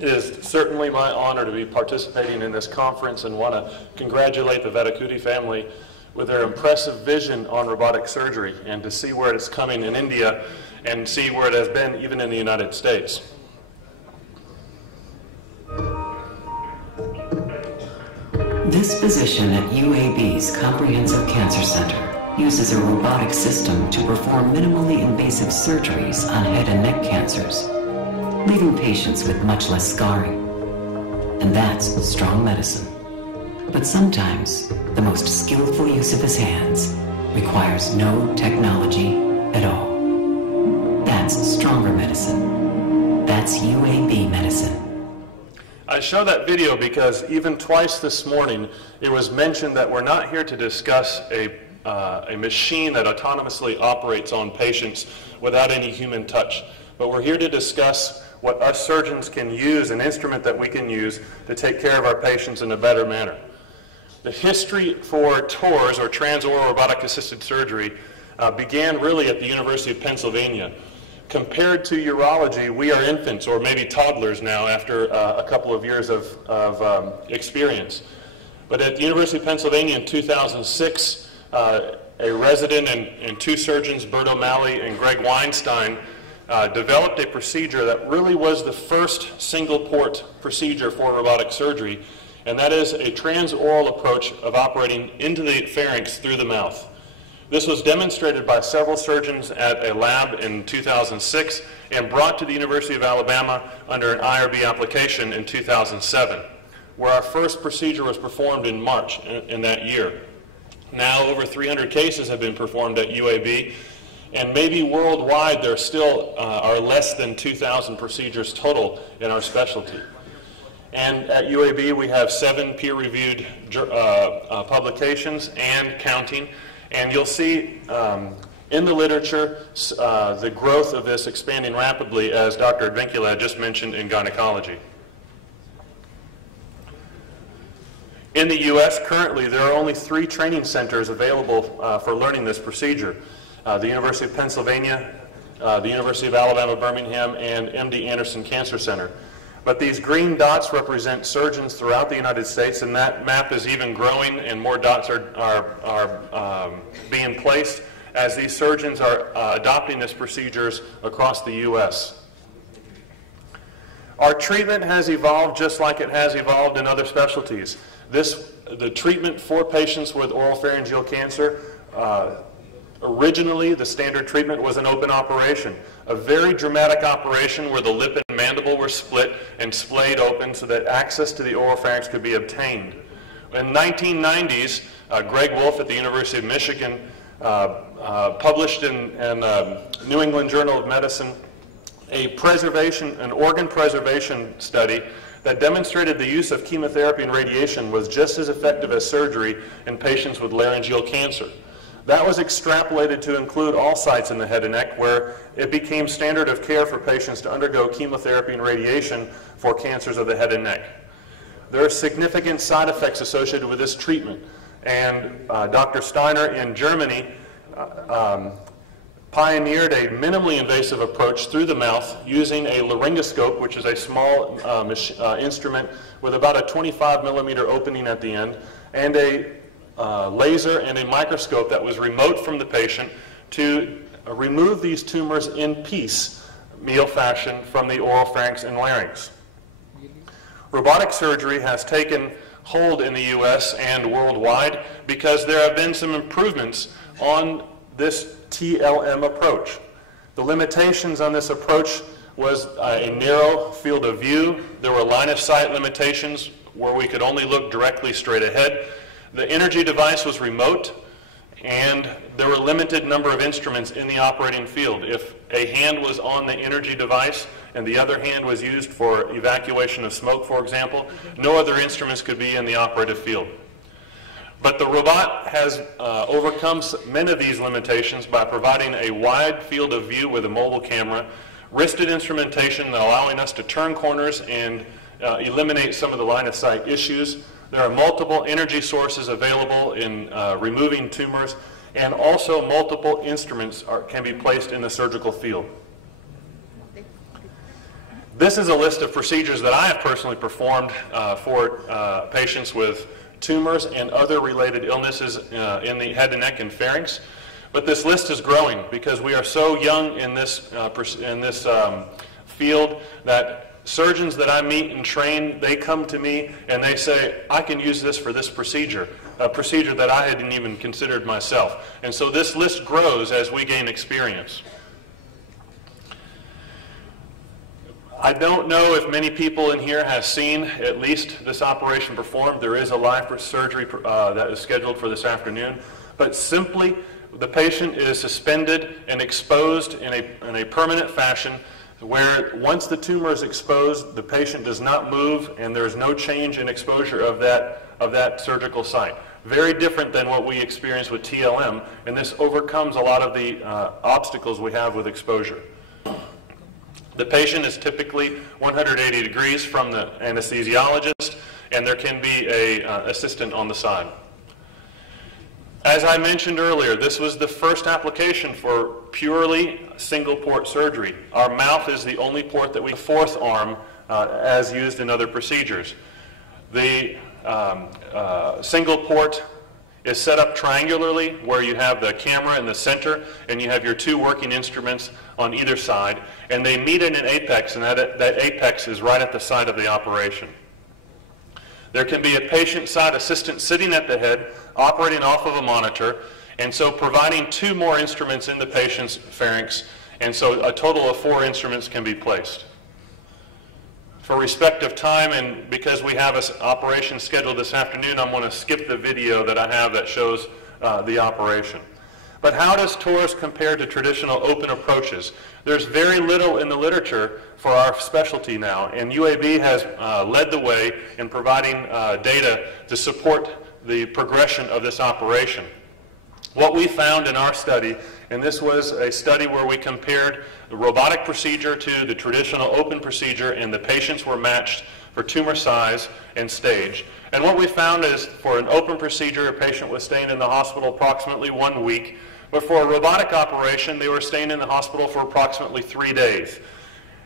It is certainly my honor to be participating in this conference and want to congratulate the Vadakuti family with their impressive vision on robotic surgery and to see where it's coming in India and see where it has been even in the United States. This physician at UAB's Comprehensive Cancer Center uses a robotic system to perform minimally invasive surgeries on head and neck cancers, leaving patients with much less scarring. And that's strong medicine. But sometimes, the most skillful use of his hands requires no technology at all. That's stronger medicine. That's UAB medicine. I show that video because even twice this morning, it was mentioned that we're not here to discuss a machine that autonomously operates on patients without any human touch. But we're here to discuss what us surgeons can use, an instrument that we can use to take care of our patients in a better manner. The history for TORS, or transoral robotic assisted surgery, began really at the University of Pennsylvania. Compared to urology, we are infants, or maybe toddlers now after a couple of years of experience. But at the University of Pennsylvania in 2006, a resident and two surgeons, Bert O'Malley and Greg Weinstein, developed a procedure that really was the first single-port procedure for robotic surgery, and that is a transoral approach of operating into the pharynx through the mouth. This was demonstrated by several surgeons at a lab in 2006 and brought to the University of Alabama under an IRB application in 2007, where our first procedure was performed in March in that year. Now over 300 cases have been performed at UAB, and maybe worldwide there still are less than 2,000 procedures total in our specialty. And at UAB we have 7 peer-reviewed publications and counting, and you'll see in the literature the growth of this expanding rapidly, as Dr. Advincula just mentioned, in gynecology. In the U.S. currently there are only 3 training centers available for learning this procedure. The University of Pennsylvania, the University of Alabama-Birmingham, and MD Anderson Cancer Center. But these green dots represent surgeons throughout the United States, and that map is even growing, and more dots are being placed as these surgeons are adopting these procedures across the U.S. Our treatment has evolved just like it has evolved in other specialties. The treatment for patients with oral-pharyngeal cancer, originally the standard treatment was an open operation, a very dramatic operation where the lip and mandible were split and splayed open so that access to the oral pharynx could be obtained. In the 1990s, Greg Wolf at the University of Michigan published in New England Journal of Medicine an organ preservation study that demonstrated the use of chemotherapy and radiation was just as effective as surgery in patients with laryngeal cancer. That was extrapolated to include all sites in the head and neck, where it became standard of care for patients to undergo chemotherapy and radiation for cancers of the head and neck. There are significant side effects associated with this treatment, and Dr. Steiner in Germany pioneered a minimally invasive approach through the mouth using a laryngoscope, which is a small instrument with about a 25 millimeter opening at the end, and a laser and a microscope that was remote from the patient to remove these tumors in piecemeal fashion from the oral pharynx and larynx. Robotic surgery has taken hold in the U.S. and worldwide because there have been some improvements on this TLM approach. The limitations on this approach was a narrow field of view. There were line of sight limitations where we could only look directly straight ahead. The energy device was remote, and there were a limited number of instruments in the operating field. If a hand was on the energy device and the other hand was used for evacuation of smoke, for example, no other instruments could be in the operative field. But the robot has overcome many of these limitations by providing a wide field of view with a mobile camera, wristed instrumentation allowing us to turn corners and eliminate some of the line of sight issues. There are multiple energy sources available in removing tumors, and also multiple instruments can be placed in the surgical field. This is a list of procedures that I have personally performed for patients with tumors and other related illnesses in the head and neck and pharynx. But this list is growing because we are so young in this field that surgeons that I meet and train, they come to me and they say, I can use this for this procedure, a procedure that I hadn't even considered myself. And so this list grows as we gain experience. I don't know if many people in here have seen at least this operation performed. There is a live surgery that is scheduled for this afternoon. But simply, the patient is suspended and exposed in a permanent fashion where once the tumor is exposed, the patient does not move and there is no change in exposure of that surgical site. Very different than what we experience with TLM, and this overcomes a lot of the obstacles we have with exposure. The patient is typically 180 degrees from the anesthesiologist, and there can be an assistant on the side. As I mentioned earlier, this was the first application for purely single port surgery. Our mouth is the only port that we fourth arm as used in other procedures. The single port is set up triangularly where you have the camera in the center and you have your two working instruments on either side, and they meet in an apex, and that apex is right at the side of the operation. There can be a patient side assistant sitting at the head operating off of a monitor, and so providing two more instruments in the patient's pharynx, and so a total of 4 instruments can be placed. For respect of time, and because we have an operation scheduled this afternoon, I'm going to skip the video that I have that shows the operation. But how does TORS compare to traditional open approaches? There's very little in the literature for our specialty now, and UAB has led the way in providing data to support the progression of this operation. What we found in our study, and this was a study where we compared the robotic procedure to the traditional open procedure, and the patients were matched for tumor size and stage. And what we found is for an open procedure, a patient was staying in the hospital approximately 1 week, but for a robotic operation, they were staying in the hospital for approximately 3 days.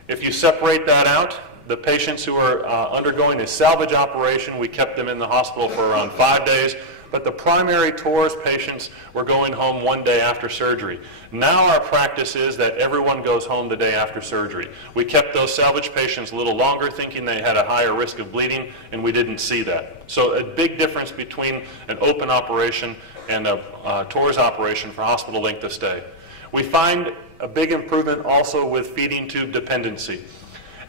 If you separate that out, the patients who are undergoing a salvage operation, we kept them in the hospital for around 5 days. But the primary TORS patients were going home 1 day after surgery. Now our practice is that everyone goes home the day after surgery. We kept those salvage patients a little longer thinking they had a higher risk of bleeding, and we didn't see that. So a big difference between an open operation and a TORS operation for hospital length of stay. We find a big improvement also with feeding tube dependency.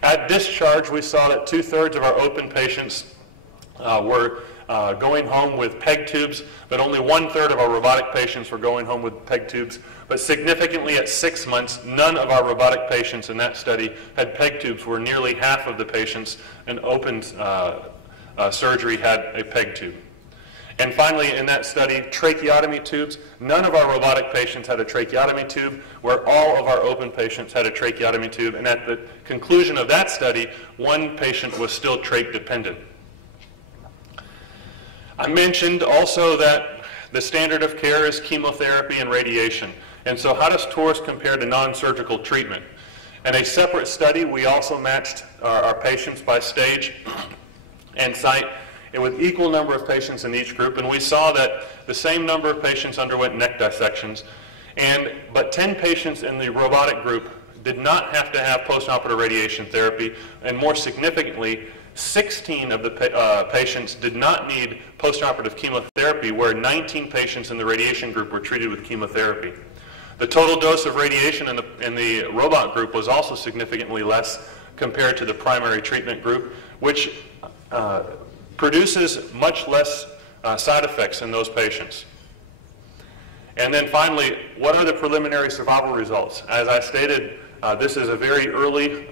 At discharge, we saw that 2/3 of our open patients were going home with PEG tubes, but only 1/3 of our robotic patients were going home with PEG tubes. But significantly at 6 months, none of our robotic patients in that study had PEG tubes, where nearly half of the patients in open surgery had a PEG tube. And finally, in that study, tracheotomy tubes, none of our robotic patients had a tracheotomy tube, where all of our open patients had a tracheotomy tube. And at the conclusion of that study, 1 patient was still trach dependent. I mentioned also that the standard of care is chemotherapy and radiation. And so how does TORS compare to non-surgical treatment? In a separate study, we also matched our patients by stage and site, and with equal number of patients in each group, and we saw that the same number of patients underwent neck dissections, but 10 patients in the robotic group did not have to have postoperative radiation therapy, and more significantly, 16 of the patients did not need postoperative chemotherapy, where 19 patients in the radiation group were treated with chemotherapy. The total dose of radiation in the robot group was also significantly less compared to the primary treatment group, which produces much less side effects in those patients. And then finally, what are the preliminary survival results? As I stated, this is a very early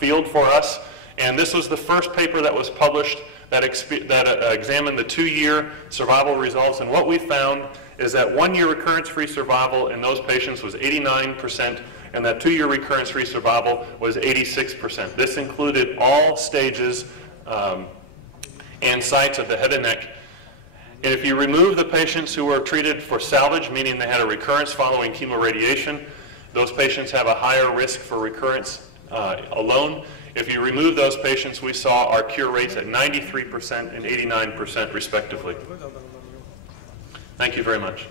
field for us. And this was the first paper that was published that examined the 2-year survival results. And what we found is that 1-year recurrence-free survival in those patients was 89%, and that 2-year recurrence-free survival was 86%. This included all stages and sites of the head and neck. And if you remove the patients who were treated for salvage, meaning they had a recurrence following chemoradiation, those patients have a higher risk for recurrence alone. If you remove those patients, we saw our cure rates at 93% and 89% respectively. Thank you very much.